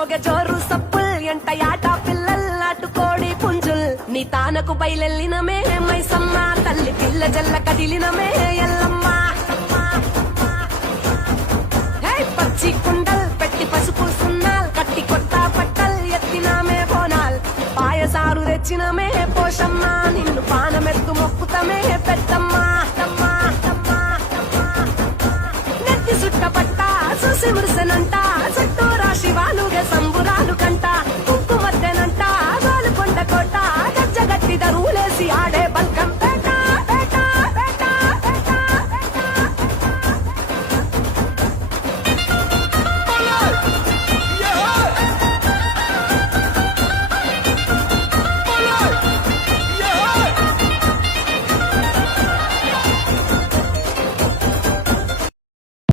మోగ జోరు సప్పుల్ ఎంట యాట పిల్లల్ నాటుకోడి పుంజుల్ నీ తానకు బయలెల్లినమే మైసమ్మ తల్లి పిల్ల జల్ల కదిలినమే ఎల్లమ్మ పచ్చి కుండల్ పెట్టి పసుపు సున్నాల్ కట్టి కొత్త పట్టల్ ఎత్తినామే బోనాల్ పాయసారు తెచ్చినమే పోషమ్మ నిన్ను పానమెత్తు మొక్కుతమే పెద్దమ్మ నెత్తి సుట్ట పట్ట చూసి మురిసెనంట చుట్టూ రాశి వాలుగా సంబు